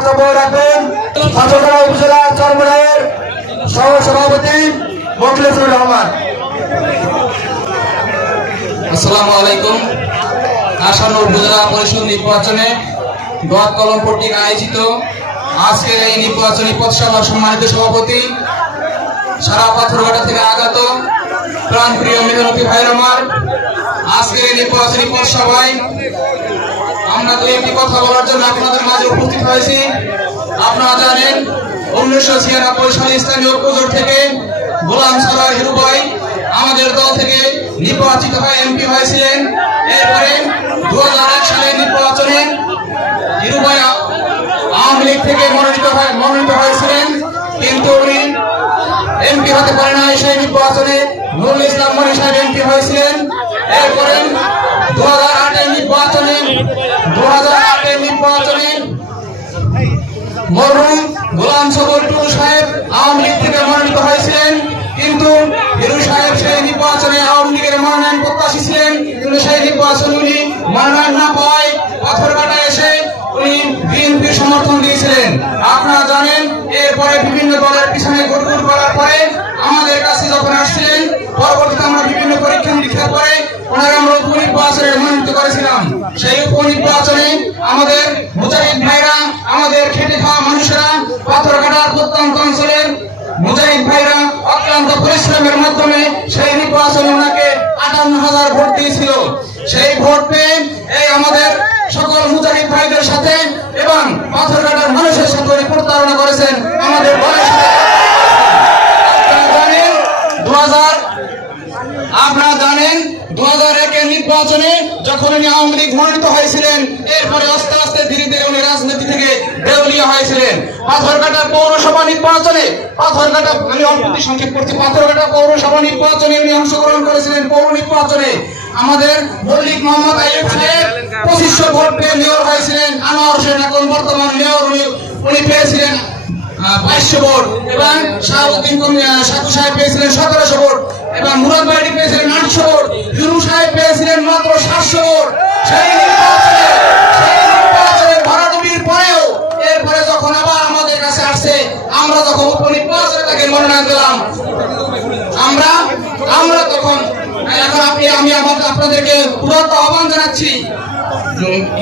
বক্তব্য রাখবেন পাথরঘাটা উপজেলা চরমনাইয়ের সহসভাপতি মোখলেসুর রহমান। আসসালামু আলাইকুম। আসন্ন উপজেলা পরিষদ নির্বাচনে দোয়াত কলম কর্তৃক আয়োজিত আজকের এই নির্বাচনী পথসভার সম্মানিত সভাপতি, সারা পাথরঘাটা থেকে আগত প্রাণপ্রিয় মেধাবী ভাইয়ের আমার, আজকের এই নির্বাচনী পথসভায় আমরা দু একটি কথা বলার জন্য আপনাদের মাঝে উপস্থিত হয়েছি। আপনারা জানেন 1996 সালে স্থানীয় ঐক্যজোট থেকে গোলাম সারোয়ার হিরু ভাই আমাদের দল থেকে নির্বাচিত হয়ে এমপি হয়েছিলেন। এরপরে 2001 সালের নির্বাচনে হিরু ভাই আওয়ামী লীগ থেকে মনোনীত হয়েছিলেন, কিন্তু উনি এমপি হতে পারে নাই। সেই নির্বাচনে নুরুল ইসলাম মনি সাহেব এমপি হয়েছিলেন। এরপরে 2008 নির্বাচনে মরহুম গোলাম সবর টুকু সাহেব আওয়ামী লীগ থেকে মনোনীত হয়েছিলেন, কিন্তু হিরু সাহেব সেই নির্বাচনে আওয়ামী লীগের মনোনয়ন প্রত্যাশী ছিলেন, কিন্তু সেই নির্বাচনে উনি মনোনয়ন না পাওয়ায় পাথরঘাটায় এসে উনি বিএনপির সমর্থন দিয়েছিলেন। আপনারা জানেন, এরপরে বিভিন্ন দলের পিছনে গুড়গুড় করার পরে আমাদের কাছে যখন আসছিলেন, পরবর্তীতে আমরা বিভিন্ন পরীক্ষা নিরীক্ষার পরে ওনারা আমরা উপনির্বাচনে মনোনীত করেছিলাম। সেই উপনির্বাচনে আমাদের মুজাহিদ ভাইরা, আমাদের খেটে খাওয়া মানুষেরা, পাথরঘাটার প্রত্যন্ত অঞ্চলের মুজাহিদ ভাইরা অক্লান্ত পরিশ্রমের মাধ্যমে সেই নির্বাচনে ওনাকে 58,000 ভোট দিয়েছিল। সেই ভোট পেয়ে এই আমাদের সকল মুজাহিদ ভাইদের সাথে এবং পাথরঘাটার মানুষের সাথে প্রতারণা করেছেন। আমাদের আপনারা জানেন 2001 নির্বাচনে যখন উনি আওয়ামী লীগ মনোনীত হয়েছিলেন, এরপরে আস্তে আস্তে ধীরে ধীরে উনি রাজনীতি থেকে দেউলিয়া হয়েছিলেন। পাথরঘাটা পৌরসভা নির্বাচনে আমি অল্পটি সংক্ষেপ করছি, পাথরঘাটা পৌরসভা নির্বাচনে উনি অংশগ্রহণ করেছিলেন। পৌর নির্বাচনে আমাদের মল্লিক মোহাম্মদ আইয়ুব সাহেব 2500 ভোট পেয়ে মেয়র হয়েছিলেন। আনোয়ার হোসেন এখন বর্তমান মেয়র, উনি পেয়েছিলেন 2200 ভোট, এবং শাহাবুদ্দিন সাকু সাহেব পেয়েছিলেন 1700 ভোট, এবং মুরাদ বাড়ি পেয়েছিলেন 800 ভোট, হিরু সাহেব পেয়েছিলেন মাত্র 700 ভোট। সেই নির্বাচনে ভরাডুবির পরেও এরপরে যখন আবার আমাদের কাছে আসছে, আমরা যখন উপনির্বাচনে তাকে মনোনয়ন দিলাম, আমরা তখন এখন আমি আপনাদেরকে পুরো আহ্বান জানাচ্ছি,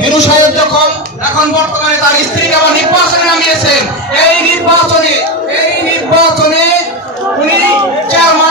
হিরু সাহেব যখন এখন বর্তমানে তার স্ত্রীকে আবার নির্বাচনে নামিয়েছেন, এই নির্বাচনে উনি চেয়ারম্যান